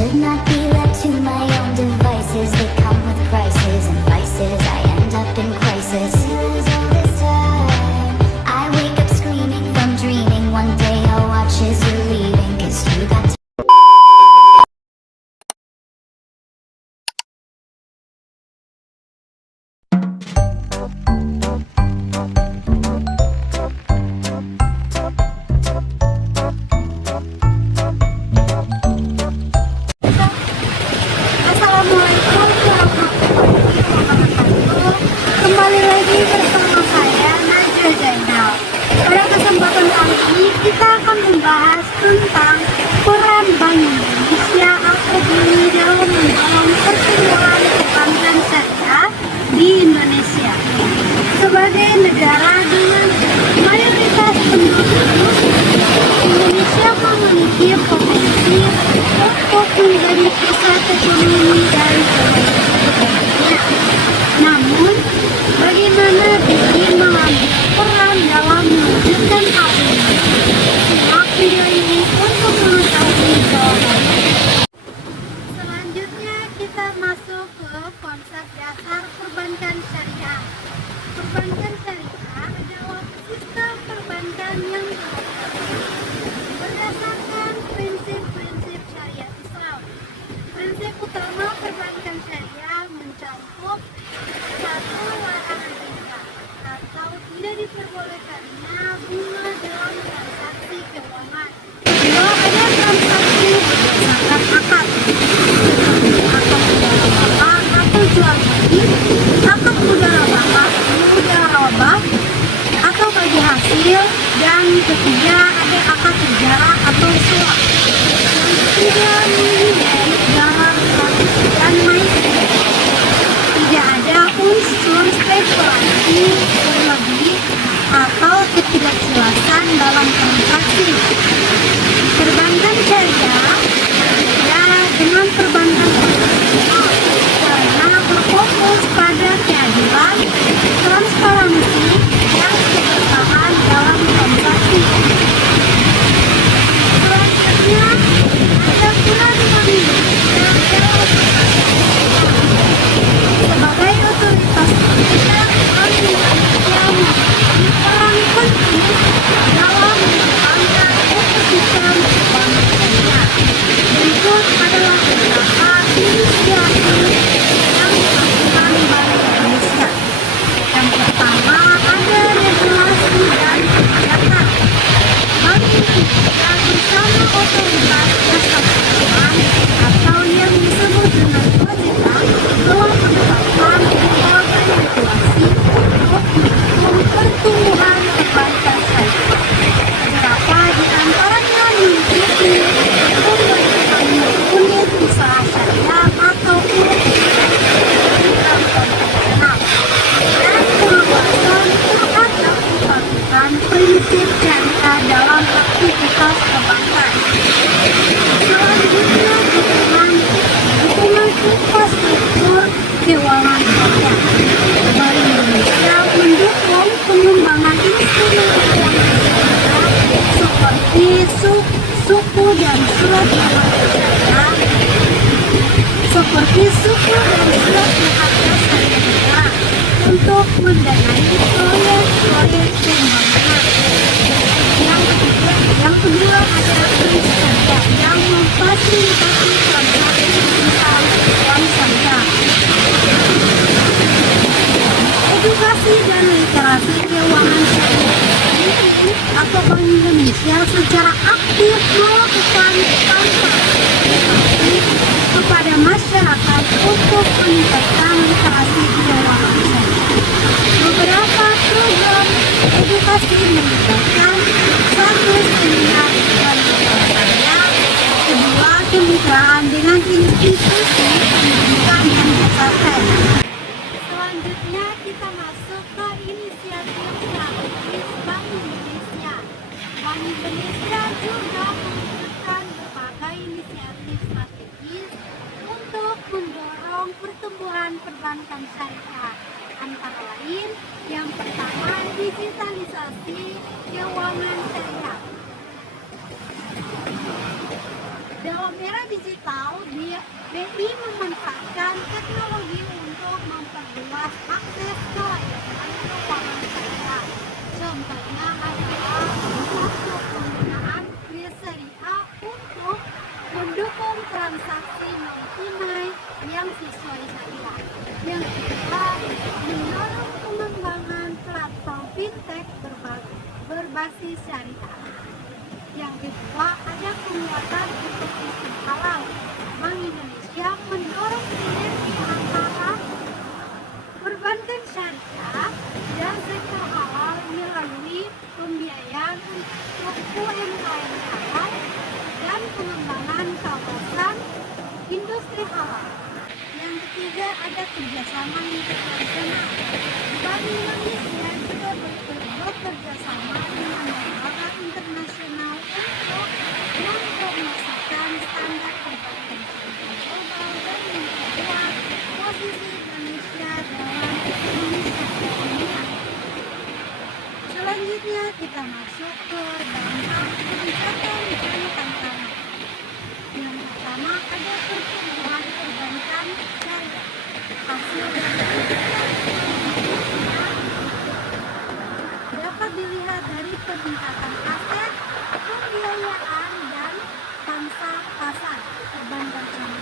should not be left to my own devices. They come with prices and vices. I end up in crisis. All this time, I wake up screaming from dreaming. One day I'll watch as you're leaving, 'cause you got to Assalamualaikum warahmatullahi wabarakatuh. Kembali lagi bersama saya Najwa Zainal. Pada kesempatan kali ini kita akan membahas tentang peran Bank Indonesia atau BI dalam mendorong pertumbuhan perbankan syariah di Indonesia. Sebagai negara dengan mayoritas penduduk, Indonesia memiliki potensi untuk menjadi pusat ekonomi dari dunia. Namun, bagaimana BI mengambil peran dalam mewujudkan hal ini? Simak video ini untuk mengetahui jawabannya. Selanjutnya kita masuk ke konsep dasar perbankan syariah. Perbankan syariah adalah sistem perbankan yang berdasarkan prinsip-prinsip syariat Islam. Prinsip utama perbankan syariah mencakup satu, larangan riba atau tidak diperbolehkannya bunga dalam transaksi keuangan. Dua, ada transaksi berdasarkan akad, seperti akad mudharabah atau jual beli, akad mudharabah atau bagi hasil, dan ketiga ada akad ijarah atau sewa. Yang ketiga menghindari darar dan maisir. Tidak ada unsur spekulasi berlebih atau ketidakjelasan dalam transaksi. Perbankan syariah berbeda dengan perbankan konvensional karena berfokus pada keadilan, transparansi, dan keberkahan dalam transaksi. Selanjutnya, ada peran Bank Indonesia dalam sebagai otoritas moneter. Bank Indonesia memiliki peran penting dalam mengembangkan ekosistem perbankan syariah. Berikut adalah beberapa inisiatif yang dilakukan Bank Indonesia. Yang pertama, ada regulasi dan kebijakan. Bank Indonesia bersama otoritas jasa keuangan atau yang disebut dengan OJK telah menetapkan berbagai regulasi untuk mendukung pertumbuhan perbankan syariah. Beberapa di antaranya meliputi pembentukan unit usaha syariah atau UUS konvensional dan pengawasan terhadap kepatuhan prinsip syariah dalam aktivitas perbankan. Selanjutnya, dukungan infrastruktur keuangan syariah. Bank Indonesia mendukung pengembangan instrumen keuangan syariah seperti suku dan surat berharga syariah, syariah untuk mendanai proyek-proyek pembangunan. Yang kedua adalah kredit syariah yang memfasilitasi transaksi digital bank syariah. Edukasi dan literasi keuangan syariah atau Bank Indonesia secara aktif melakukan edukasi kepada masyarakat untuk meningkatkan literasi keuangan syariah. Beberapa program edukasi melibatkan satu, seminar dan syariah, kedua, kemitraan dengan institusi pendidikan dan pesantren. Selanjutnya kita masuk ke inisiatif strategis Bank Indonesia. Bank Indonesia juga mewujudkan berbagai inisiatif strategis untuk mendorong pertumbuhan perbankan syariah. Antara lain, yang pertama, digitalisasi keuangan syariah. Dalam era digital, BI memanfaatkan teknologi untuk memperluas akses ke layanan keuangan syariah. Contohnya adalah untuk penggunaan kris syariah untuk mendukung transaksi non-tunai yang sesuai syariah. Yang kedua, mendorong pengembangan platform fintech berbasis syariah. Yang kedua, ada penguatan ekosistem halal. Bank Indonesia mendorong sinergi antara perbankan syariah dan sektor halal melalui pembiayaan untuk UMKM halal dan pengembangan kawasan industri halal. Yang ketiga, ada kerjasama internasional. Bank Indonesia juga bekerjasama dengan lembaga internasional untuk mempromosikan standar perbankan global dan memperkuat posisi Indonesia dalam ekonomi syariah dunia. Selanjutnya kita masuk ke dampak kebijakan dan tantangan. Yang pertama ada pertumbuhan perbankan syariah. Hasil dari dapat dilihat dari peningkatan aset, pembiayaan, dan pangsa pasar perbankan syariah